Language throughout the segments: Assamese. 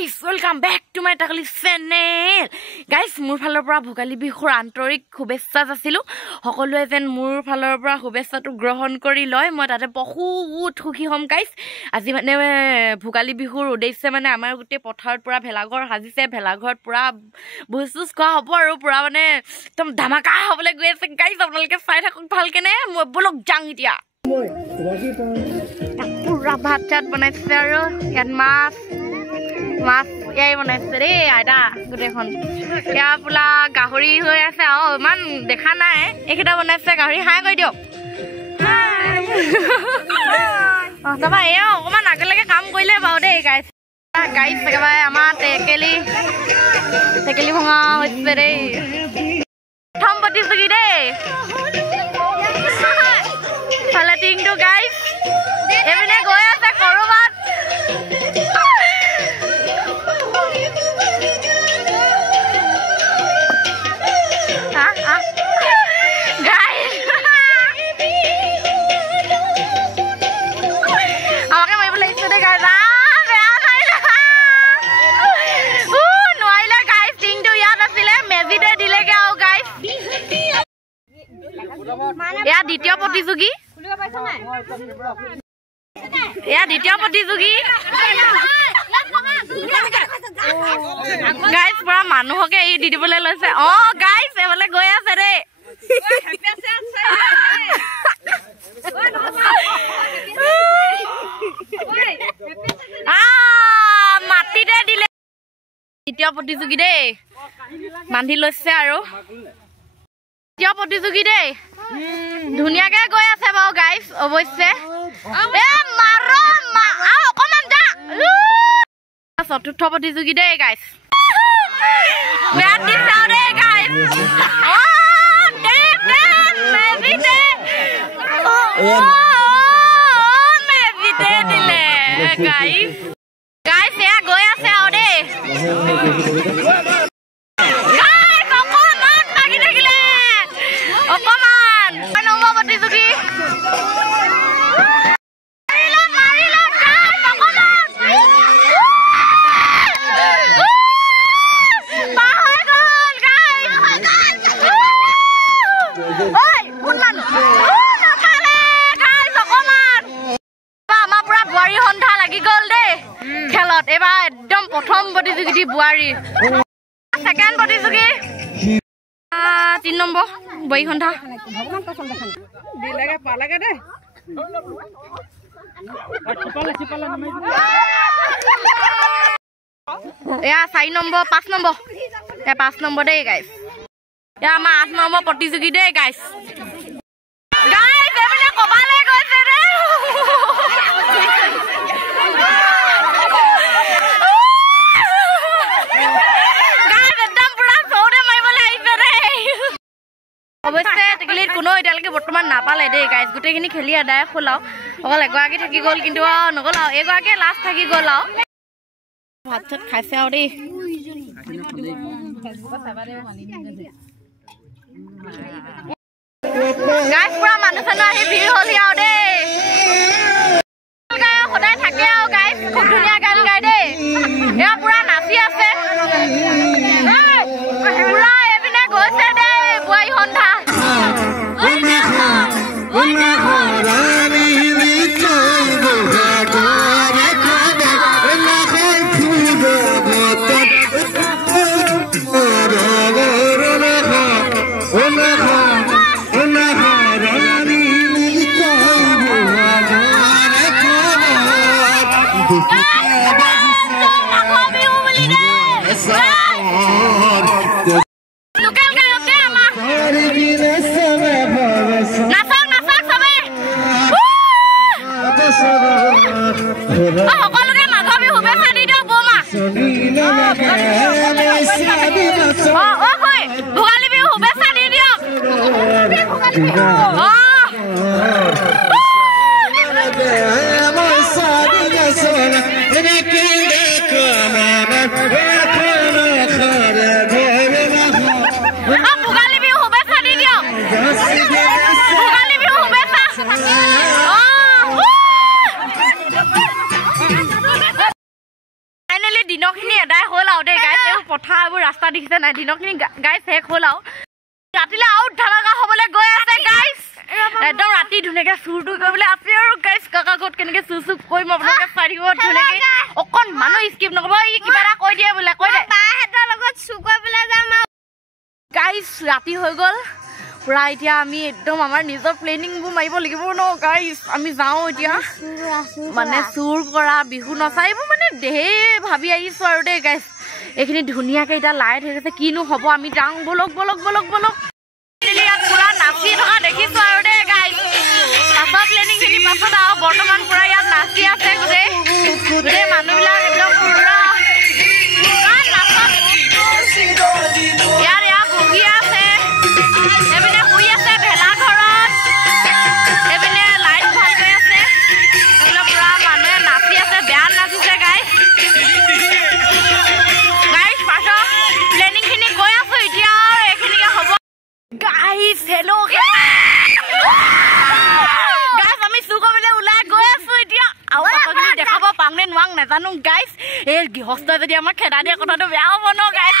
guys, welcome back to my Takali channel. Guys, মোৰ ফালৰ পৰা ভোগালী বিহুৰ আন্তৰিক শুভেচ্ছা যাচিলো সকলোৱে যেন মোৰ ফালৰ পৰা শুভেচ্ছাটো গ্ৰহণ কৰি লয় মই তাতে বহুত সুখী হ'ম guys আজি মানে ভোগালী বিহুৰ উদ্দেশ্যে মানে আমাৰ গুটে পথাৰত পুৰা ভেলাঘৰ সাজিছে ভেলাঘৰত পুৰা বুজুস খোৱা হ'ব আৰু পুৰা মানে একদম ধামাকা হ'বলৈ গৈ আছে guys আপোনালোকে চাই থাকক ভালকে নে মই বলক যাং এতিয়া পুৰা ভাত চাত বনাইছে আৰু ইয়াত মাছ এই বনাইছে ৰে আইতা গুটেখন ইয়া পুলা গাহৰি হৈ আছে ইমান দেখা নাই এইকেইটা বনাইছে গাহৰি হাই কৈ দিয়ক তাৰপৰা এয়া অকণমান আগলৈকে কাম কৰিলে বাৰু দেই গাইছ একেবাৰে আমাৰ টেকেলি ভঙা হৈছে দেই প্ৰথম প্ৰতিযোগী দেই ফালে টিংটো গাইছ এইপিনে গৈ আছে কৰবাত এয়া দ্বিতীয় প্ৰতিযোগী গাইজ পুৰা মানুহকে এই দি দিবলৈ লৈছে গাইজ এইফালে গৈ আছে দেই মাটিতে দিলে দ্বিতীয় প্ৰতিযোগী দেই বান্ধি লৈছে আৰু দ্বিতীয় প্ৰতিযোগী দেই ধুনীয়াকে গৈ আছে বাৰু গাইজ অৱশ্যে চতুৰ্থ প্ৰতিযোগী দেই গাইজ গাইজ এয়া গৈ আছে আৰু দেই এবাৰ একদম প্ৰথম প্ৰতিযোগী বুৱাৰী সেকেন্ড প্ৰতিযোগী 3 নম্বৰ বই ঘণ্টা এয়া 4 নম্বৰ 5 নম্বৰ এয়া 5 নম্বৰ দেই গাইছ এয়া আমাৰ 8 নম্বৰ প্ৰতিযোগী দেই গাইছ এইপিনে কবালে গৈছে ৰে অৱশ্যে টেকেলিত কোনো এতিয়ালৈকে বৰ্তমান নাপালে দেই গাইজ গোটেইখিনি খেলি আদায় হ'ল আৰু অকল এগৰাকী থাকি গ'ল কিন্তু নগ'ল আৰু এগৰাকীয়ে লাষ্ট থাকি গ'ল আৰু ভাত চাত খাইছে আৰু দেই গাইজ পুৰা মানুহ চানুহ আহি ভিৰ হ'লহি আৰু দেই সদায় থাকে আৰু গাইজ খুব ধুনীয়া গান গাই দেই এয়া পুৰা নাচি আছে পুৰা এইপিনে গৈছে দেই বোৱাৰী সন্ধ্যা সকলোকে মাঘৰ বিহু শুভেচ্ছা দি দিয়ক বৌমা ভোগালী বিহু শুভেচ্ছা দি দিয়ক ভোগালী বিহু শুভেচ্ছা দি দিয়ক ভোগালী বিহু শুভেচ্ছা ফাইনেলি দিনখিনি পথাৰ এইবোৰ ৰাস্তা দেখিছে নাই দিনৰখিনি গাইছ শেষ হ'ল আৰু ৰাতিলৈ আউট ধামাকা হ'বলৈ গৈ আছে গাইছ একদম ৰাতি ধুনীয়াকৈ চুৰটো কৰিবলৈ আছে আৰু গাইছ কাকা ঘৰত কেনেকৈ চুৰ চুৰ কৰিম আপোনালোকে চাই থাকিব ধুনীয়াকৈ অকণ মানুহ স্কিপ নকৰিব ই কিবা এটা কৈ দিয়ে বোলে কৈ দে বাহঁতৰ লগত চুৰ কৰিবলৈ যাম আৰু গাইছ ৰাতি হৈ গ'ল পুৰা এতিয়া আমি একদম আমাৰ নিজৰ প্লেনিংবোৰ মাৰিব লাগিব ন গাইছ আমি যাওঁ এতিয়া মানে চুৰ কৰা বিহু নচা এইবোৰ মানে ধেৰ ভাবি আহিছোঁ আৰু দেই গাইছ এইখিনি ধুনীয়াকৈ এতিয়া লাইট হৈ গৈছে কিনো হ'ব আমি যাওঁ বলক বলক বলক বলক ইয়াত পুৰা নাচি থকা দেখিছোঁ আৰু দেই গাইছ পাছৰ প্লেনিংখিনি পাছত আৰু বৰ্তমান পুৰা ইয়াত নাচি আছে গোটেই মানুহবিলাক একদম পুৰা ইয়াত ইয়াত বহি আছে এইপিনে শুই আছে ভেলা ঘৰত এইপিনে লাইট ভাল হৈ আছে এইবিলাক পুৰা মানুহে নাচি আছে বেয়া নাচিছে গাইছ পাছৰ প্লেনিংখিনি গৈ আছো এতিয়া এইখিনিকে হ'ব গাইছ হেল্ল' গাইছ আমি চুৰ কৰিবলৈ ওলাই গৈ আছো এতিয়া আৰু পাছৰখিনি দেখাব পাম নে নোৱাৰো নাজানো গাইছ এই গৃহস্থই যদি আমাক খেদা দিয়ে কথাটো বেয়া হ'ব ন গাইছ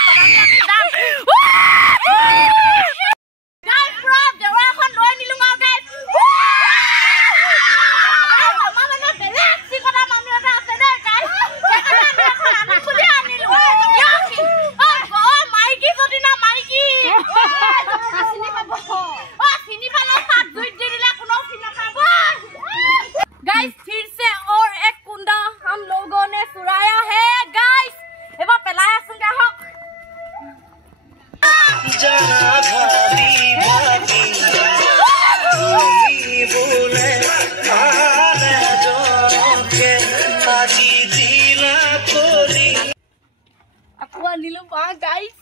guys.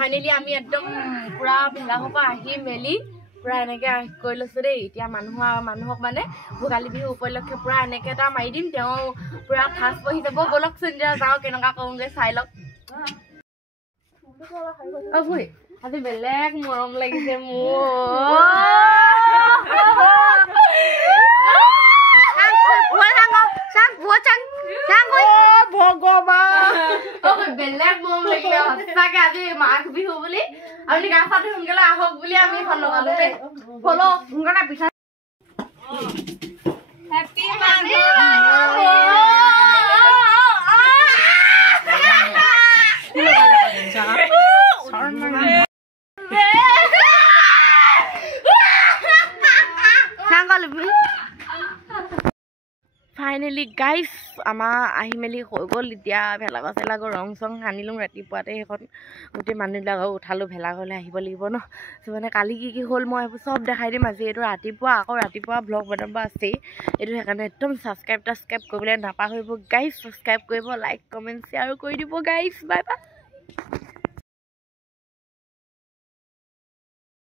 Finally, আমি একদম পুরা ভেলাঘৰ আহি মেলি পুৰা এনেকে কৰি লৈছো দেই এতিয়া মানুহক মানে ভোগালী বিহু উপলক্ষে পুৰা এনেকে এটা মাৰি দিম তেওঁ পুৰা ফাস বহি যাব বলকচোন দিয়া যাও কেনেকা কৰোগে চাই লওক অ ভুই আজি বেলেগ মৰম লাগিছে মোৰ বেলেগ মৰম লাগিলে সঁচাকে আজি মাঘ বিহু বুলি আমি গা পাতি সোনকালে আহক বুলি আমি ফোন লগালো দেই ফলো সোনকালে পিঠা হেপী মাঘ Finally guys আমাৰ আহি মেলি হৈ গ'ল এতিয়া ভেলাঘৰ ৰং চং আনিলোঁ ৰাতিপুৱাতে সেইখন গোটেই মানুহবিলাক উঠালোঁ ভেলাঘৰলৈ আহিব লাগিব ন মানে কালি কি হ'ল মই এইবোৰ চব দেখাই দিম আজি এইটো ৰাতিপুৱা ব্লগ বনাব আছেই এইটো সেইকাৰণে একদম ছাবস্ক্ৰাইব কৰিবলৈ নাপাহৰিব গাইজ ছাবস্ক্ৰাইব কৰিব লাইক কমেণ্ট শ্বেয়াৰ কৰি দিব গাইজ বাই বাই